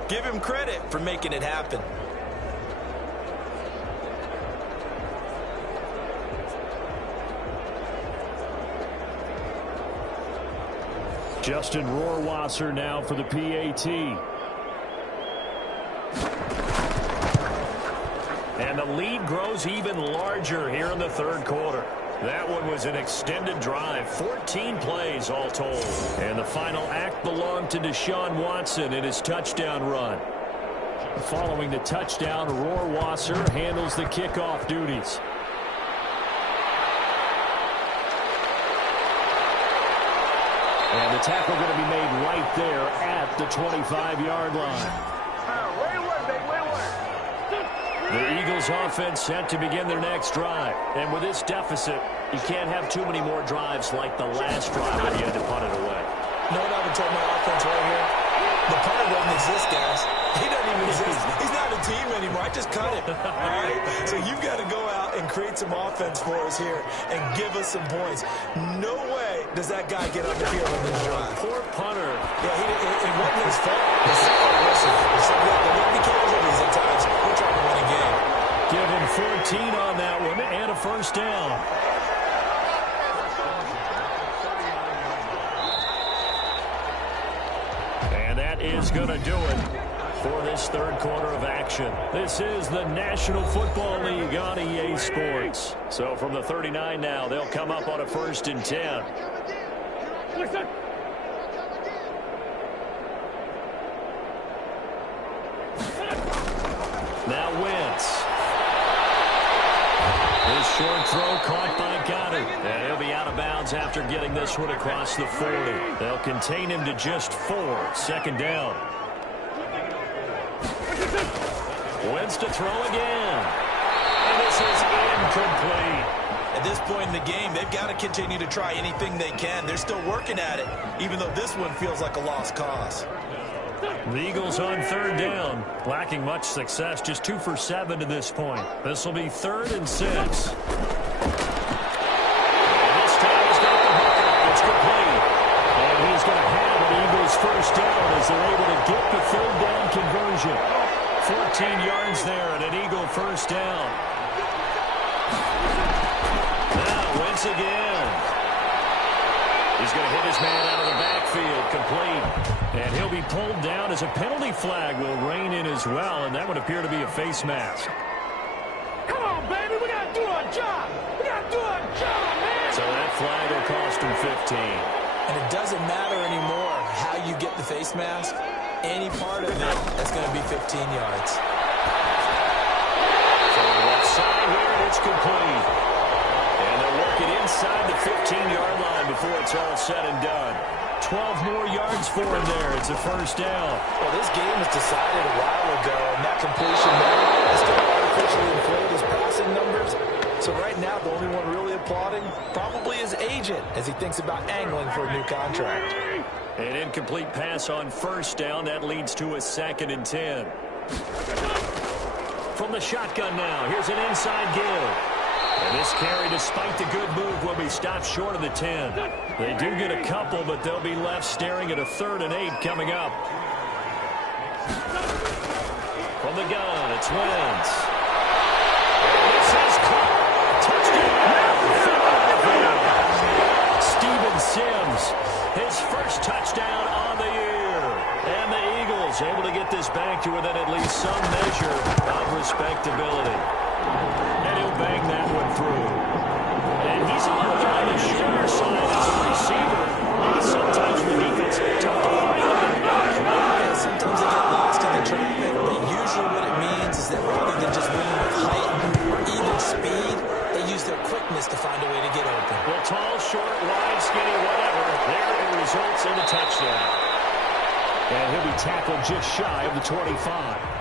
Give him credit for making it happen. Justin Rohrwasser now for the PAT. And the lead grows even larger here in the 3rd quarter. That one was an extended drive, 14 plays all told. And the final act belonged to Deshaun Watson in his touchdown run. Following the touchdown, Rohrwasser handles the kickoff duties. And the tackle going to be made right there at the 25-yard line. The Eagles offense set to begin their next drive. And with this deficit, you can't have too many more drives like the last drive when you had to punt it away. You know what I would tell my offense right here? The punter doesn't exist, guys. He doesn't even exist. He's not a team anymore. I just cut him. All right? So you've got to go out and create some offense for us here and give us some points. No way does that guy get on the field on this drive. Poor punter. Yeah, it wasn't his fault. Listen, there won't be casualties at times. We're trying to win a game. Give him 14 on that one and a first down. And that is going to do it. for this third quarter of action. This is the National Football League on EA Sports. So from the 39 now, they'll come up on a 1st and 10. Now Wentz. His short throw caught by Goddard. And he'll be out of bounds after getting this one across the 40. They'll contain him to just 4. 2nd down. Wentz to throw again. And this is incomplete. At this point in the game, they've got to continue to try anything they can. They're still working at it, even though this one feels like a lost cause. The Eagles on 3rd down, lacking much success, just 2 for 7 to this point. This will be 3rd and 6. And this time he's got the hooker. It's complete. And he's going to have an Eagles 1st down as they're able to get the 3rd down conversion. 14 yards there and an Eagle 1st down. Now Wentz again. He's going to hit his man out of the backfield, complete. And he'll be pulled down as a penalty flag will rein in as well, and that would appear to be a face mask. Come on, baby, we got to do our job. We got to do our job, man. So that flag will cost him 15. And it doesn't matter anymore how you get the face mask. Any part of it, that's going to be 15 yards. From the left side here, and it's complete. And they'll work it inside the 15-yard line before it's all said and done. 12 more yards for him there. It's a 1st down. Well, this game was decided a while ago, and that completion there is going to artificially inflate his passing numbers. So right now, the only one really applauding probably his agent as he thinks about angling for a new contract. An incomplete pass on 1st down. That leads to a 2nd and 10. From the shotgun now, here's an inside give. And this carry, despite the good move, will be stopped short of the 10. They do get a couple, but they'll be left staring at a 3rd and 8 coming up. From the gun, it's Wentz. This is caught. Touchdown. Steven Sims, his 1st touchdown on the year. And the Eagles able to get this back to within at least some measure of respectability. And he'll bang that one through. And he's a little bit on the shorter side as a receiver. Sometimes the defense tough to find him. Yeah, sometimes they get lost in the traffic, but usually what it means is that rather than just winning with height or even speed, they use their quickness to find a way to get open. Well, tall, short, wide, skinny, whatever, there it results in a touchdown. And he'll be tackled just shy of the 25.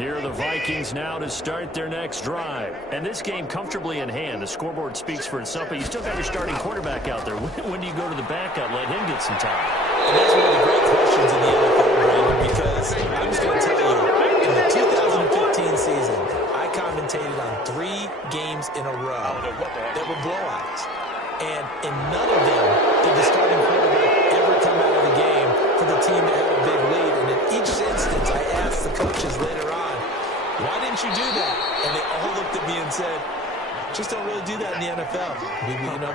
Here are the Vikings now to start their next drive. And this game comfortably in hand. The scoreboard speaks for itself, but you still got your starting quarterback out there. When do you go to the backup, let him get some time? And that's one of the great questions in the NFL, Brandon, because I'm just going to tell you, in the 2015 season, I commentated on 3 games in a row that were blowouts. And in none of them did the starting quarterback ever come out of the game for the team that had a big lead. And in each instance, I asked the coaches later on, why didn't you do that? And they all looked at me and said, just don't really do that in the NFL.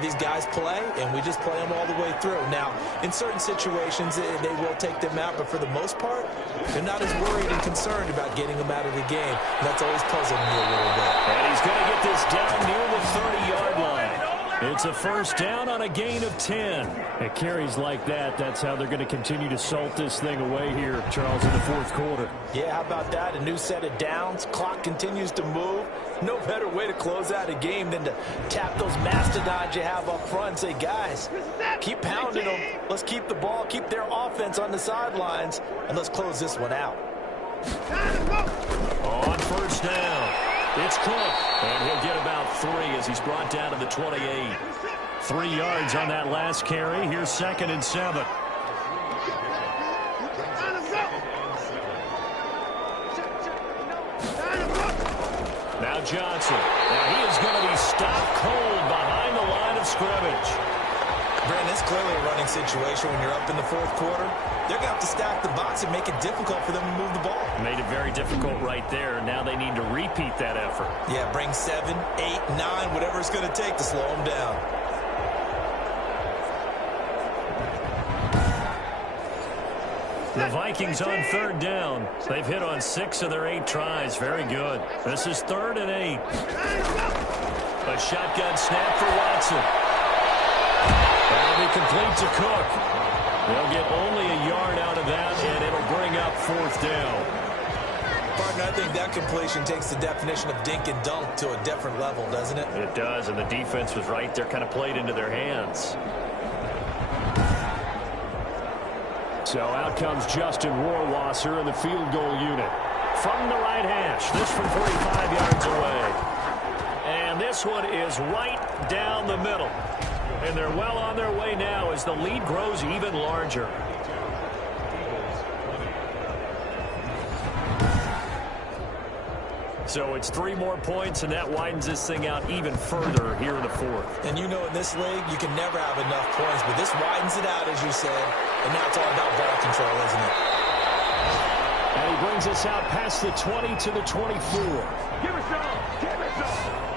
These guys play, and we just play them all the way through. Now, in certain situations, they will take them out, but for the most part, they're not as worried and concerned about getting them out of the game. And that's always puzzled me a little bit. And he's going to get this down near the 30-yard line. It's a 1st down on a gain of 10. At carries like that, that's how they're going to continue to salt this thing away here, Charles, in the 4th quarter. Yeah, how about that? A new set of downs. Clock continues to move. No better way to close out a game than to tap those mastodons you have up front and say, guys, keep pounding them. Let's keep the ball, keep their offense on the sidelines, and let's close this one out. On 1st down, it's Cook. And he'll get about 3 as he's brought down to the 28. 3 yards on that last carry. Here's 2nd and 7. Now Johnson. Now he is going to be stopped cold behind the line of scrimmage. Brandon, It's clearly a running situation when you're up in the fourth quarter. They're going to have to stack the box and make it difficult for them to move the ball. Made it very difficult right there. Now they need to repeat that effort. Yeah, bring 7, 8, 9, whatever it's going to take to slow them down. The Vikings on third down. They've hit on 6 of their 8 tries. Very good. This is 3rd and 8. A shotgun snap for Watson. That'll be complete to Cook. They'll get only a yard out of that, and it'll bring up 4th down. Partner, I think that completion takes the definition of dink and dunk to a different level, doesn't it? It does, and the defense was right there, kind of played into their hands. So out comes Justin Rohrwasser in the field goal unit. From the right hash, this from 45 yards away. And this one is right down the middle. And they're well on their way now as the lead grows even larger. So it's 3 more points, and that widens this thing out even further here in the 4th. And you know in this league, you can never have enough points, but this widens it out, as you said, and now it's all about ball control, isn't it? And he brings us out past the 20 to the 24. Give it some. Give it some.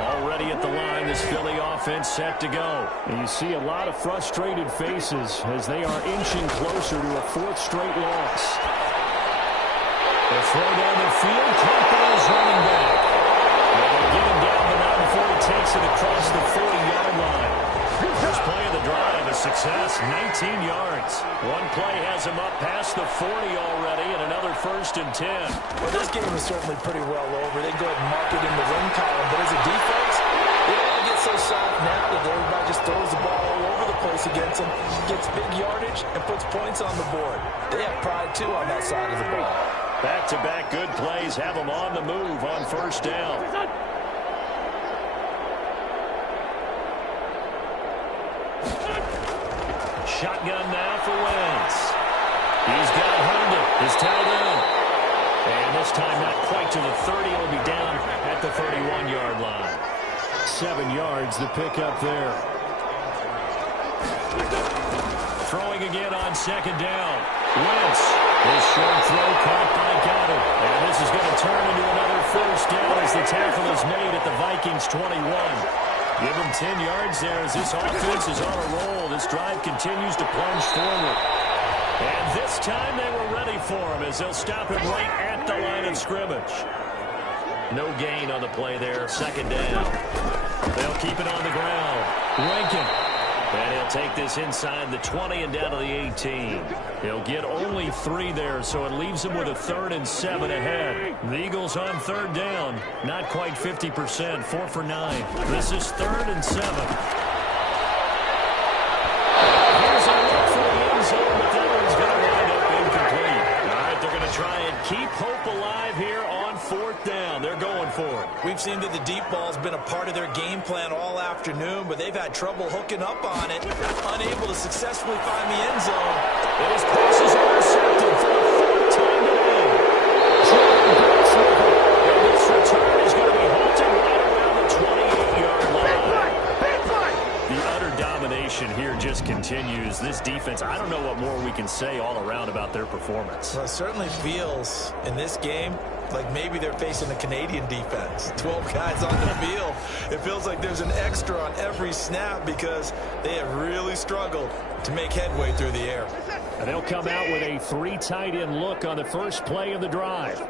Already at the line, this Philly offense set to go. And you see a lot of frustrated faces as they are inching closer to a 4th straight loss. The throw down the field, Campbell's running back. They'll get him down, but not before he takes it across the 40-yard line. First play of the drive, a success, 19 yards. One play has him up past the 40 already, and another 1st and 10. Well, this game is certainly pretty well over. They go ahead and mark it in the win column, but as a defense, they all get so soft now that everybody just throws the ball all over the place against them, gets big yardage, and puts points on the board. They have pride, too, on that side of the ball. Back-to-back good plays have them on the move on 1st down. Shotgun now for Wentz. He's got Herndon, his tight end. And this time not quite to the 30. It'll be down at the 31-yard line. 7 yards the pickup there. Throwing again on 2nd down. Wentz. His short throw caught by Goddard. And this is going to turn into another 1st down as the tackle is made at the Vikings 21. Give him 10 yards there as this offense is on a roll. This drive continues to plunge forward. And this time they were ready for him as they'll stop him right at the line of scrimmage. No gain on the play there. 2nd down. They'll keep it on the ground. Rankin. And he'll take this inside the 20 and down to the 18. He'll get only 3 there, so it leaves him with a 3rd and 7 ahead. The Eagles on 3rd down. Not quite 50%, 4 for 9. This is 3rd and 7. Here's a look for the end zone, but that one's going to wind up incomplete. All right, they're going to try and keep hope alive here on 4th down. They're going for it. We've seen that the deep ball's been a part of their game plan all afternoon, but they've had trouble hooking up on it, unable to successfully find the end zone. And his pass is intercepted for the 4th time today. And this return is going to be halted right around the 28-yard line. The utter domination here just continues. This defense, I don't know what more we can say all around about their performance. Well, it certainly feels in this game like maybe they're facing a Canadian defense. 12 guys on the field. It feels like there's an extra on every snap because they have really struggled to make headway through the air. And they'll come out with a 3 tight end look on the first play of the drive.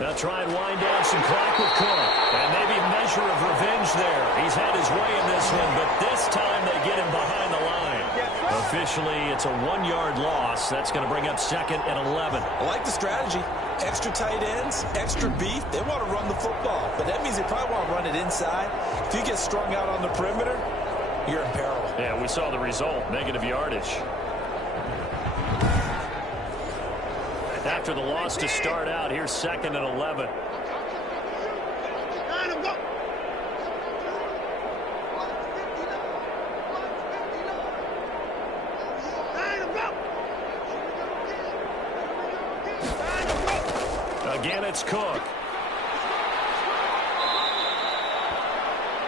They'll try and wind down some clock with Cook. And maybe a measure of revenge there. He's had his way in this one, but this time they get him behind the line. Officially, it's a 1-yard loss. That's going to bring up 2nd and 11. I like the strategy. Extra tight ends, extra beef. They want to run the football, but that means they probably want to run it inside. If you get strung out on the perimeter, you're in peril. Yeah, we saw the result, negative yardage. After the loss to start out, here's 2nd and 11. Again, it's Cook.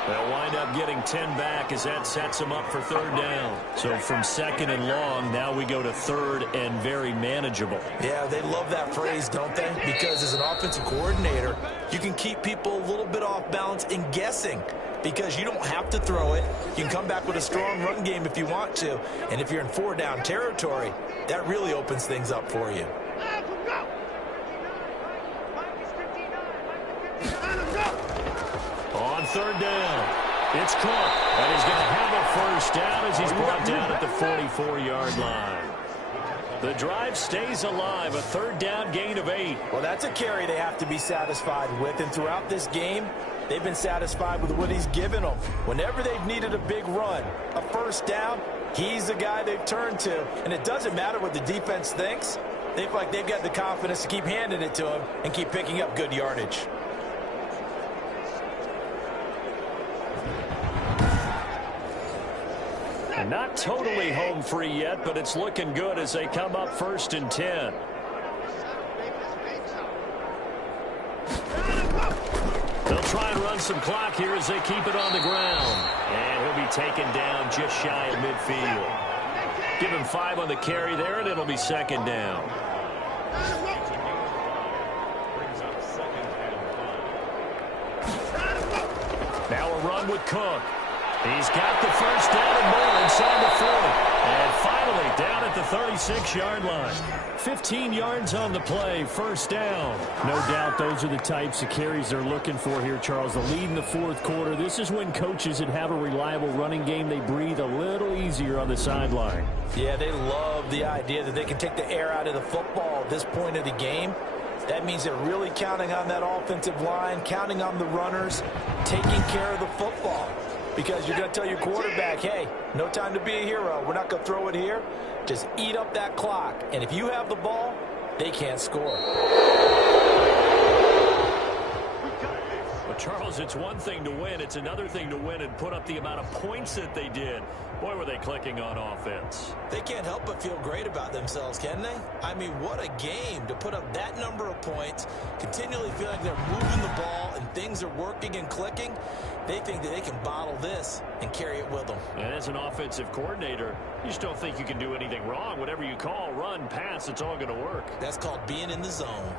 They'll wind up getting 10 back as that sets them up for third down. So from second and long, now we go to third and very manageable. Yeah, they love that phrase, don't they? Because as an offensive coordinator, you can keep people a little bit off balance and guessing because you don't have to throw it. You can come back with a strong run game if you want to. And if you're in 4-down territory, that really opens things up for you. On third down, it's Cook, and he's going to have a first down as he's brought down at the 44-yard line. The drive stays alive, a third down gain of 8. Well, that's a carry they have to be satisfied with, and throughout this game, they've been satisfied with what he's given them. Whenever they've needed a big run, a first down, he's the guy they've turned to, and it doesn't matter what the defense thinks. They feel like they've got the confidence to keep handing it to him and keep picking up good yardage. Not totally home free yet, but it's looking good as they come up first and 10. They'll try and run some clock here as they keep it on the ground. And he'll be taken down just shy of midfield. Give him 5 on the carry there, and it'll be second down. Now a run with Cook. He's got the first down and more inside the 40. And finally down at the 36-yard line. 15 yards on the play, first down. No doubt those are the types of carries they're looking for here, Charles. The lead in the fourth quarter. This is when coaches that have a reliable running game, they breathe a little easier on the sideline. Yeah, they love the idea that they can take the air out of the football at this point of the game. That means they're really counting on that offensive line, counting on the runners, taking care of the football. Because you're going to tell your quarterback, hey, no time to be a hero. We're not going to throw it here. Just eat up that clock. And if you have the ball, they can't score. Well, Charles, it's one thing to win. It's another thing to win and put up the amount of points that they did. Boy, were they clicking on offense. They can't help but feel great about themselves, can they? I mean, what a game to put up that number of points, continually feel like they're moving the ball and things are working and clicking. They think that they can bottle this and carry it with them. And as an offensive coordinator, you just don't think you can do anything wrong. Whatever you call, run, pass, it's all going to work. That's called being in the zone.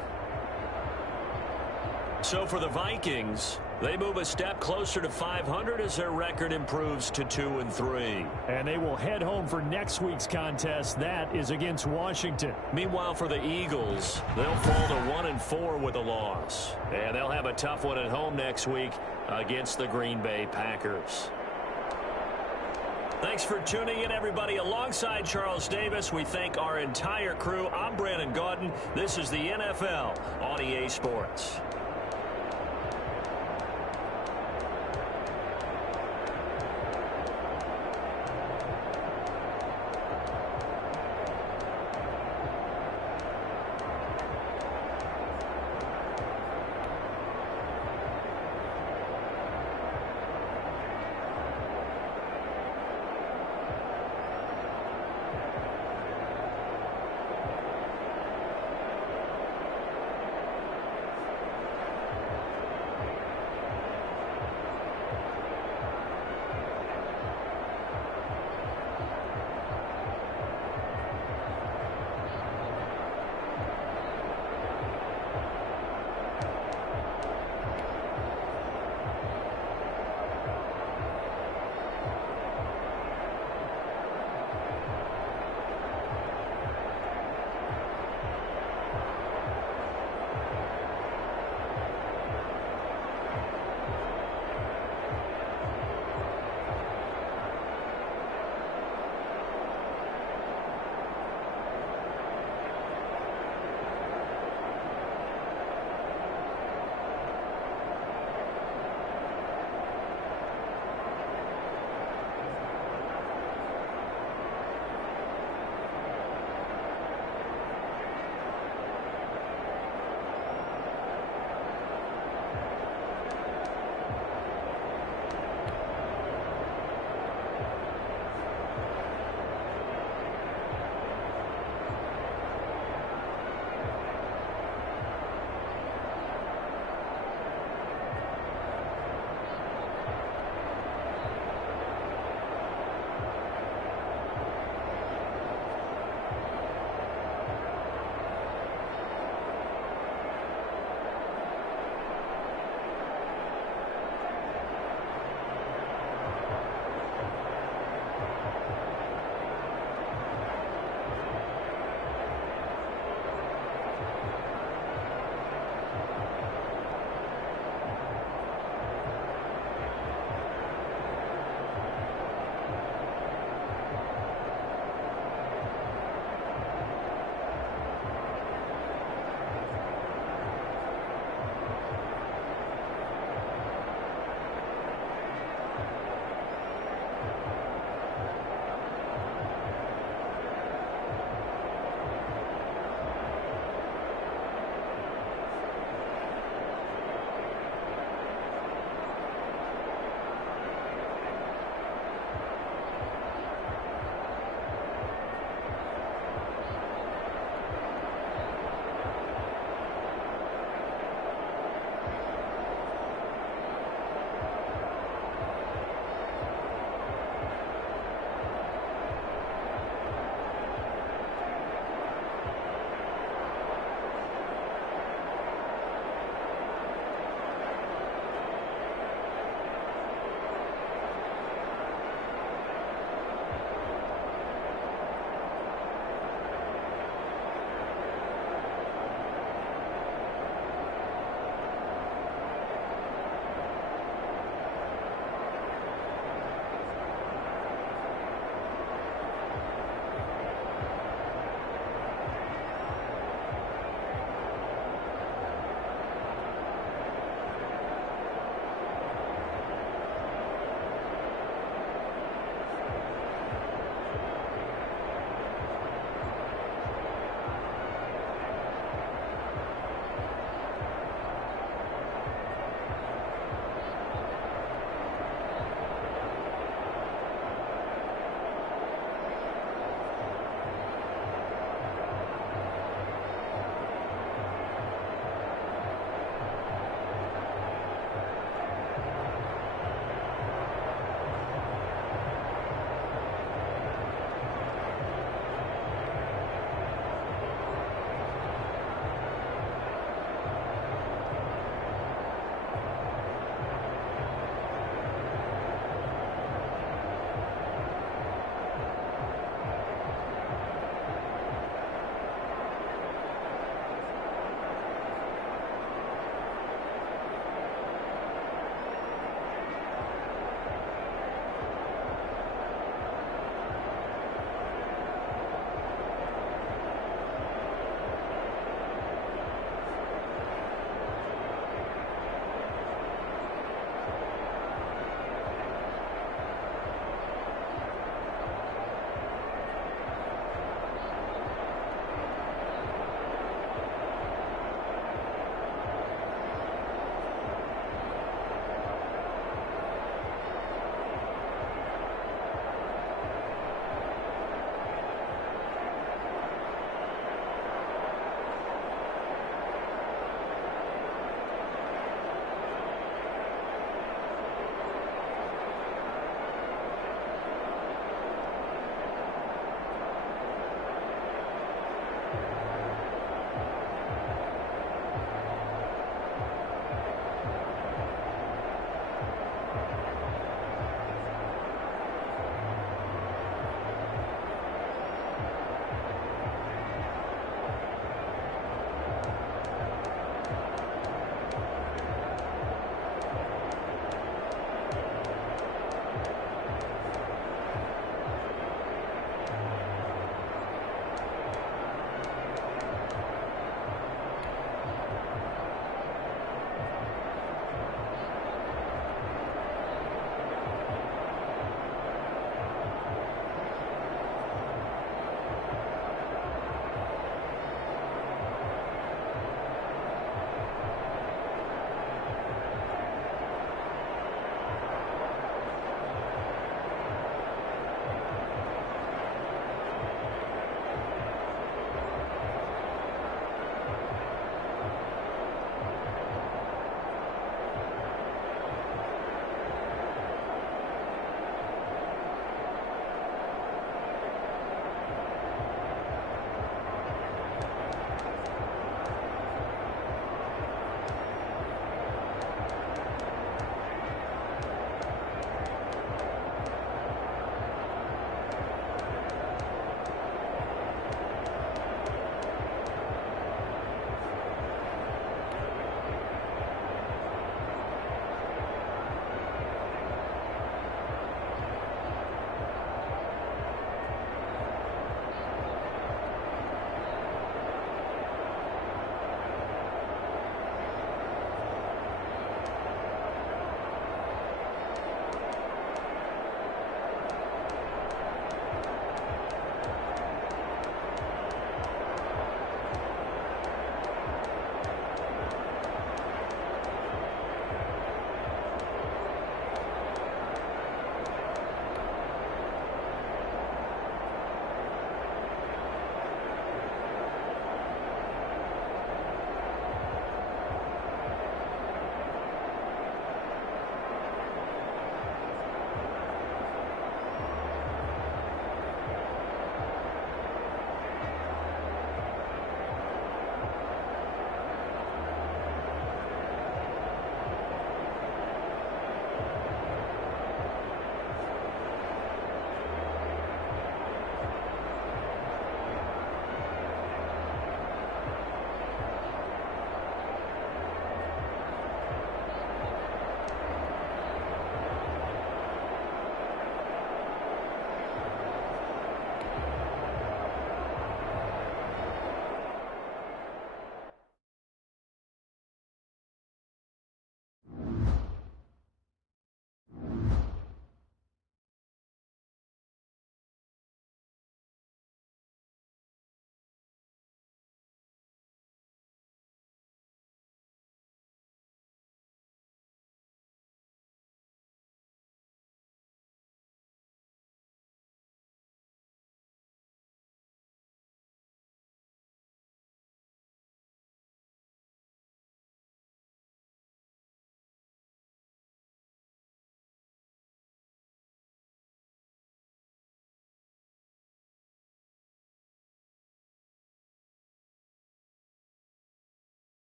So for the Vikings, they move a step closer to 500 as their record improves to 2-3. And they will head home for next week's contest. That is against Washington. Meanwhile, for the Eagles, they'll fall to 1-4 with a loss. And they'll have a tough one at home next week against the Green Bay Packers. Thanks for tuning in, everybody. Alongside Charles Davis, we thank our entire crew. I'm Brandon Gaudin. This is the NFL on EA Sports.